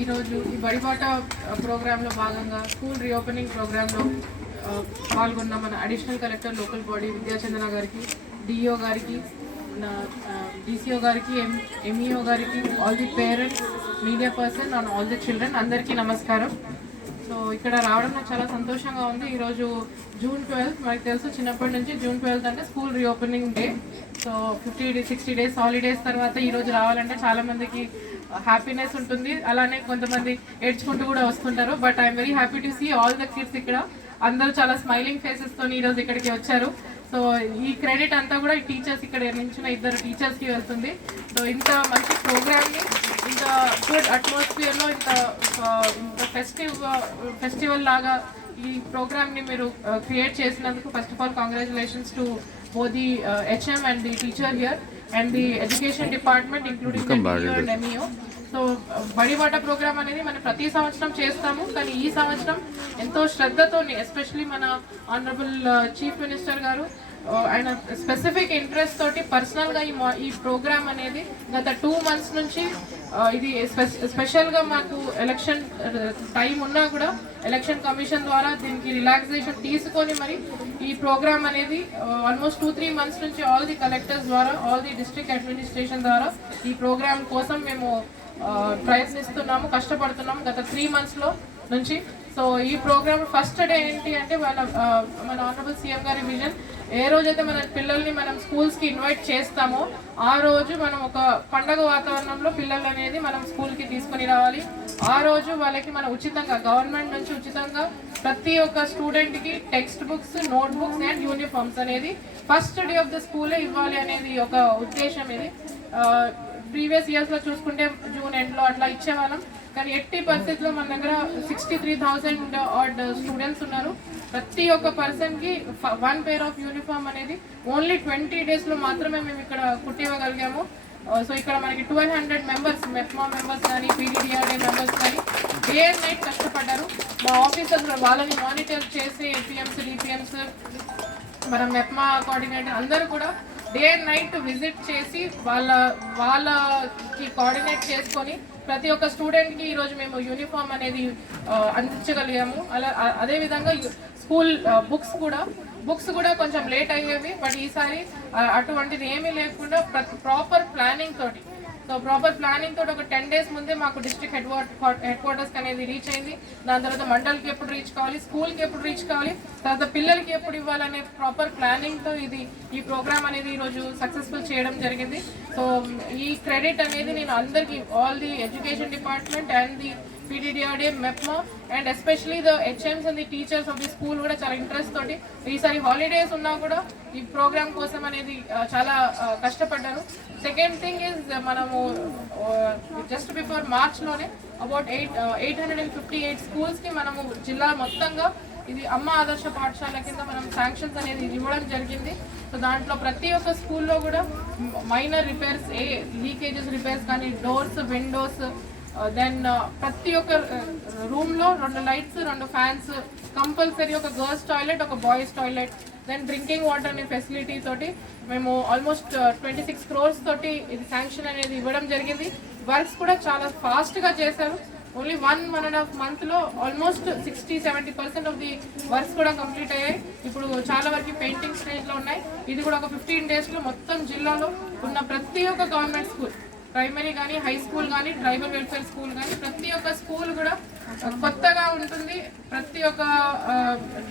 ఈరోజు ఈ బడిబాట ప్రోగ్రాంలో భాగంగా స్కూల్ రీఓపెనింగ్ ప్రోగ్రాంలో పాల్గొన్న మన additional collector local body Vidyachandana గారికి డిఈఓ గారికి డిసిఓ గారికి ఎం ఎంఈఓ గారికి all the parents media person and all the children అందరికీ నమస్కారం. సో ఇక్కడ రావడం నాకు చాలా సంతోషంగా ఉంది. ఈరోజు జూన్ ట్వెల్త్ మనకు తెలుసు చిన్నప్పటి నుంచి జూన్ ట్వెల్త్ అంటే school reopening day so fifty days sixty days holidays తర్వాత ఈరోజు రావాలంటే చాలామందికి హ్యాపీనెస్ ఉంటుంది. అలానే కొంతమంది ఏడ్చుకుంటూ కూడా వస్తుంటారు. But I'm very happy to see all the kids ఇక్కడ. అందరూ చాలా స్మైలింగ్ ఫేసెస్తో ఈరోజు ఇక్కడికి వచ్చారు. సో ఈ క్రెడిట్ అంతా కూడా ఈ టీచర్స్ ఇక్కడ నిలిచిన ఇద్దరు టీచర్స్కి వెళ్తుంది. సో ఇంత మంచి ప్రోగ్రామ్ని ఇంత గుడ్ అట్మాస్ఫియర్లో ఇంత ఇంత ఫెస్టివ్ ఫెస్టివల్ లాగా ఈ ప్రోగ్రామ్ని మీరు క్రియేట్ చేసినందుకు first of all congratulations to both the HM and the teacher here and the education department including and MEO so Badibata program అనేది మనం ప్రతి సంవత్సరం చేస్తాము. కానీ ఈ సంవత్సరం ఎంతో శ్రద్ధతో ఎస్పెషలీ మన ఆనరబుల్ చీఫ్ మినిస్టర్ గారు ఆయన స్పెసిఫిక్ ఇంట్రెస్ట్ తోటి పర్సనల్గా ఈ మా- ఈ ప్రోగ్రామ్ అనేది గత టూ మంత్స్ నుంచి uh, ఇది స్పెషల్ స్పెషల్గా మాకు ఎలక్షన్ టైం uh, ఉన్నా కూడా ఎలక్షన్ కమిషన్ ద్వారా దీనికి రిలాక్సేషన్ తీసుకొని మరి ఈ ప్రోగ్రామ్ అనేది ఆల్మోస్ట్ టూ త్రీ మంత్స్ నుంచి ఆల్ ది కలెక్టర్స్ ద్వారా ఆల్ ది డిస్ట్రిక్ట్ అడ్మినిస్ట్రేషన్ ద్వారా ఈ ప్రోగ్రామ్ కోసం మేము uh, ప్రయత్నిస్తున్నాము కష్టపడుతున్నాము గత త్రీ మంత్స్లో నుంచి. సో ఈ ప్రోగ్రామ్ ఫస్ట్ డే ఏంటి అంటే వాళ్ళ మన ఆనరబుల్ సీఎం గారి విజన్ ఏ రోజైతే మన పిల్లల్ని మనం స్కూల్స్కి ఇన్వైట్ చేస్తామో ఆ రోజు మనం ఒక పండగ వాతావరణంలో పిల్లలు అనేది మనం స్కూల్కి తీసుకొని రావాలి. ఆ రోజు వాళ్ళకి మనం ఉచితంగా గవర్నమెంట్ నుంచి ఉచితంగా ప్రతి ఒక్క స్టూడెంట్కి text books note books and uniforms అనేది ఫస్ట్ డే ఆఫ్ ద స్కూలే ఇవ్వాలి అనేది ఒక ఉద్దేశం ఇది. ప్రీవియస్ ఇయర్స్లో చూసుకుంటే జూన్ ఎండ్లో అట్లా ఇచ్చేవాళ్ళం. కానీ ఎట్టి పరిస్థితుల్లో మన దగ్గర sixty three thousand odd students ఉన్నారు. ప్రతి ఒక్క పర్సన్కి వన్ పేర్ ఆఫ్ యూనిఫామ్ అనేది ఓన్లీ ట్వంటీ డేస్లో మాత్రమే మేము ఇక్కడ కుట్టివ్వగలిగాము. Uh, సో ఇక్కడ మనకి twelve hundred members MEPMA members కానీ పీడీడీఆర్ఏ మెంబర్స్ కానీ డే అండ్ నైట్ కష్టపడ్డారు. మా ఆఫీసర్స్ వాళ్ళని మానిటర్ చేసి ఏపీఎంస్ డిపిఎంస్ మన మెప్మా కోఆర్డినేటర్ అందరూ కూడా డే అండ్ నైట్ విజిట్ చేసి వాళ్ళ వాళ్ళకి కోఆర్డినేట్ చేసుకొని ప్రతి ఒక్క స్టూడెంట్కి ఈరోజు మేము యూనిఫామ్ అనేది అందించగలిగాము. అలా అదేవిధంగా స్కూల్ బుక్స్ కూడా. బుక్స్ కూడా కొంచెం లేట్ అయ్యేవి బట్ ఈసారి అటువంటిది ఏమీ లేకుండా ప్రాపర్ ప్లానింగ్ తోటి సో ప్రాపర్ ప్లానింగ్ తోటి ఒక టెన్ డేస్ ముందే మాకు డిస్ట్రిక్ట్ హెడ్ హెడ్ క్వార్టర్స్ అనేది రీచ్ అయింది. దాని తర్వాత మండల్కి ఎప్పుడు రీచ్ కావాలి స్కూల్కి ఎప్పుడు రీచ్ కావాలి తర్వాత పిల్లలకి ఎప్పుడు ఇవ్వాలనే ప్రాపర్ ప్లానింగ్తో ఇది ఈ ప్రోగ్రామ్ అనేది ఈరోజు సక్సెస్ఫుల్ చేయడం జరిగింది. సో ఈ క్రెడిట్ అనేది నేను అందరికీ all the education department and the PDDRD MEPMA and especially the HMs and the teachers of the school కూడా చాలా ఇంట్రెస్ట్ తోటి ఈసారి హాలిడేస్ ఉన్నా కూడా ఈ ప్రోగ్రామ్ కోసం అనేది చాలా కష్టపడ్డారు. సెకండ్ థింగ్ ఈజ్ మనము just before మార్చ్లోనే about eight eight hundred and fifty eight స్కూల్స్కి మనము జిల్లా మొత్తంగా ఇది అమ్మ ఆదర్శ పాఠశాల కింద మనం శాంక్షన్స్ అనేది ఇవ్వడం జరిగింది. సో దాంట్లో ప్రతి ఒక్క స్కూల్లో కూడా మైనర్ రిపేర్స్ ఏ లీకేజెస్ రిపేర్స్ కానీ doors windows Uh, then uh, ప్రతి ఒక్క uh, రూమ్లో రెండు లైట్స్ రెండు ఫ్యాన్స్ కంపల్సరీ ఒక గర్ల్స్ టాయిలెట్ ఒక boys toilet then drinking water అనే ఫెసిలిటీ తోటి మేము ఆల్మోస్ట్ ట్వంటీ సిక్స్ క్రోర్స్ తోటి ఇది శాంక్షన్ అనేది ఇవ్వడం జరిగింది. వర్క్స్ కూడా చాలా ఫాస్ట్గా చేశారు. Only one one and half మంత్లో almost sixty seventy percent of the works కూడా కంప్లీట్ అయ్యాయి. ఇప్పుడు చాలా వరకు పెయింటింగ్ స్టేజ్లో ఉన్నాయి. ఇది కూడా ఒక ఫిఫ్టీన్ డేస్లో మొత్తం జిల్లాలో ఉన్న ప్రతి ఒక్క గవర్నమెంట్ స్కూల్ ప్రైమరీ కానీ హై స్కూల్ కానీ ట్రైబల్ వెల్ఫేర్ స్కూల్ కానీ ప్రతి ఒక్క స్కూల్ కూడా కొత్తగా ఉంటుంది. ప్రతి ఒక్క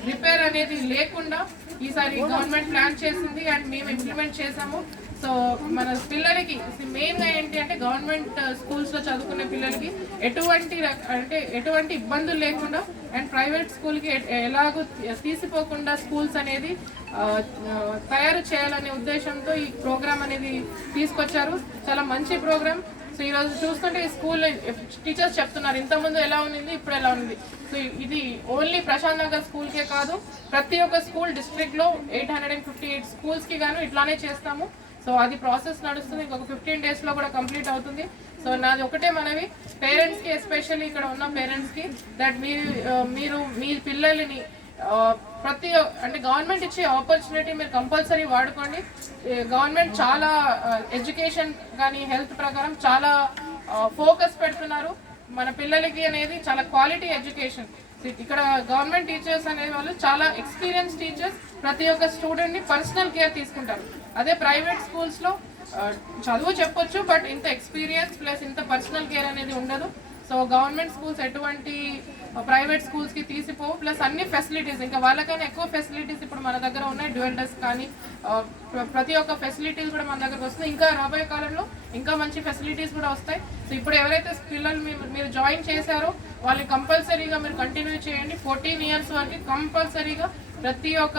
రిపేర్ అనేది లేకుండా ఈసారి గవర్నమెంట్ ప్లాన్ చేసింది అండ్ మేము ఇంప్లిమెంట్ చేసాము. సో మన పిల్లలకి మెయిన్గా ఏంటి అంటే గవర్నమెంట్ స్కూల్స్లో uh, చదువుకునే పిల్లలకి ఎటువంటి అంటే ఎటువంటి ఇబ్బందులు లేకుండా అండ్ ప్రైవేట్ స్కూల్కి ఎలాగో తీసిపోకుండా స్కూల్స్ అనేది తయారు చేయాలనే ఉద్దేశంతో ఈ ప్రోగ్రామ్ అనేది తీసుకొచ్చారు. చాలా మంచి ప్రోగ్రామ్ సో ఈ రోజు చూస్తుంటే ఈ స్కూల్ టీచర్స్ చెప్తున్నారు ఇంతకుముందు ఎలా ఉంది ఇప్పుడు ఎలా ఉంది సో ఇది ఓన్లీ ప్రశాంత్ నగర్ స్కూల్కే కాదు ప్రతి ఒక్క స్కూల్ డిస్ట్రిక్ట్లో eight hundred and fifty eight స్కూల్స్కి గాను ఇట్లానే చేస్తాము. సో అది ప్రాసెస్ నడుస్తుంది ఇంకొక ఫిఫ్టీన్ డేస్లో కూడా కంప్లీట్ అవుతుంది. సో నాది ఒకటే మనవి పేరెంట్స్కి ఎస్పెషల్లీ ఇక్కడ ఉన్న పేరెంట్స్కి దట్ మీ మీరు మీ పిల్లల్ని ప్రతి అంటే గవర్నమెంట్ ఇచ్చే ఆపర్చునిటీ మీరు కంపల్సరీ వాడుకోండి. గవర్నమెంట్ చాలా ఎడ్యుకేషన్ కానీ హెల్త్ ప్రకారం చాలా ఫోకస్ పెడుతున్నారు. మన పిల్లలకి అనేది చాలా క్వాలిటీ ఎడ్యుకేషన్. ఇక్కడ గవర్నమెంట్ టీచర్స్ అనే వాళ్ళు చాలా ఎక్స్పీరియన్స్ టీచర్స్ ప్రతి ఒక్క స్టూడెంట్ని పర్సనల్ కేర్ తీసుకుంటారు. అదే ప్రైవేట్ స్కూల్స్లో చదువు చెప్పొచ్చు బట్ ఇంత ఎక్స్పీరియన్స్ ప్లస్ ఇంత పర్సనల్ కేర్ అనేది ఉండదు. సో గవర్నమెంట్ స్కూల్స్ ఎటువంటి ప్రైవేట్ స్కూల్స్కి తీసిపోవు ప్లస్ అన్ని ఫెసిలిటీస్ ఇంకా వాళ్ళకైనా ఎక్కువ ఫెసిలిటీస్ ఇప్పుడు మన దగ్గర ఉన్నాయి డ్యూయల్ డెస్క్ కానీ ప్రతి ఒక్క ఫెసిలిటీస్ కూడా మన దగ్గరకు వస్తుంది ఇంకా రాబోయే కాలంలో ఇంకా మంచి ఫెసిలిటీస్ కూడా వస్తాయి. సో ఇప్పుడు ఎవరైతే పిల్లలు మీరు జాయిన్ చేశారో వాళ్ళని కంపల్సరీగా మీరు కంటిన్యూ చేయండి. ఫోర్టీన్ ఇయర్స్ వరకు కంపల్సరీగా ప్రతి ఒక్క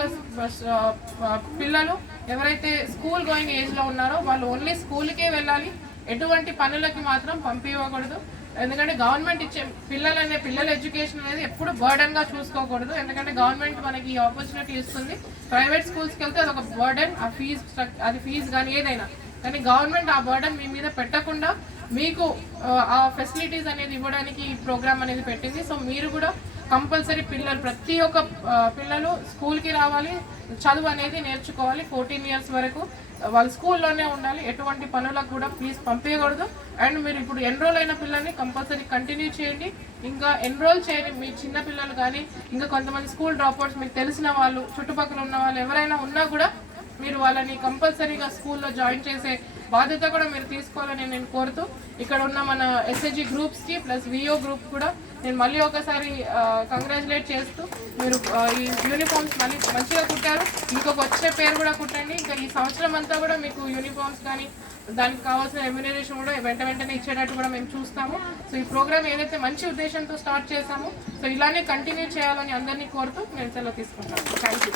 పిల్లలు ఎవరైతే స్కూల్ గోయింగ్ ఏజ్లో ఉన్నారో వాళ్ళు ఓన్లీ స్కూల్కే వెళ్ళాలి. ఎటువంటి పనులకి మాత్రం పంపివ్వకూడదు. ఎందుకంటే గవర్నమెంట్ ఇచ్చే పిల్లలు అనే పిల్లల ఎడ్యుకేషన్ అనేది ఎప్పుడు బర్డెన్గా చూసుకోకూడదు. ఎందుకంటే గవర్నమెంట్ మనకి ఈ ఆపర్చునిటీ ఇస్తుంది. ప్రైవేట్ స్కూల్స్కి వెళ్తే అది ఒక బర్డన్ ఆ ఫీజ్ అది ఫీజు కానీ ఏదైనా. కానీ గవర్నమెంట్ ఆ బర్డన్ మీ మీద పెట్టకుండా మీకు ఆ, ఫెసిలిటీస్ అనేది ఇవ్వడానికి ఈ ప్రోగ్రామ్ అనేది పెట్టింది. సో మీరు కూడా కంపల్సరీ పిల్లలు ప్రతి ఒక్క పిల్లలు స్కూల్కి రావాలి చదువు అనేది నేర్చుకోవాలి. ఫోర్టీన్ ఇయర్స్ వరకు వాళ్ళు స్కూల్లోనే ఉండాలి. ఎటువంటి పనులకు కూడా ప్లీజ్ పంపించకూడదు అండ్ మీరు ఇప్పుడు ఎన్రోల్ అయిన పిల్లల్ని కంపల్సరీ కంటిన్యూ చేయండి. ఇంకా ఎన్రోల్ చేయని మీ చిన్న పిల్లలు కానీ ఇంకా కొంతమంది స్కూల్ డ్రాప్అవుట్స్ మీకు తెలిసిన వాళ్ళు చుట్టుపక్కల ఉన్న వాళ్ళు ఎవరైనా ఉన్నా కూడా మీరు వాళ్ళని కంపల్సరీగా స్కూల్లో జాయిన్ చేసే బాధ్యత కూడా మీరు తీసుకోవాలని నేను కోరుతూ ఇక్కడ ఉన్న మన ఎస్ఎస్జి గ్రూప్స్కి ప్లస్ విఓ గ్రూప్ కూడా నేను మళ్ళీ ఒకసారి కంగ్రాచులేట్ చేస్తూ మీరు ఈ యూనిఫామ్స్ మళ్ళీ మంచిగా కుట్టారు. ఇంకొక వచ్చే పేరు కూడా కుట్టండి. ఇంకా ఈ సంవత్సరం అంతా కూడా మీకు యూనిఫామ్స్ కానీ దానికి కావాల్సిన రెమ్యునరేషన్ కూడా వెంట వెంటనే ఇచ్చేటట్టు కూడా మేము చూస్తాము. సో ఈ ప్రోగ్రామ్ ఏదైతే మంచి ఉద్దేశంతో స్టార్ట్ చేశామో సో ఇలానే కంటిన్యూ చేయాలని అందరినీ కోరుతూ నేను సెలవు తీసుకుంటాను. Thank you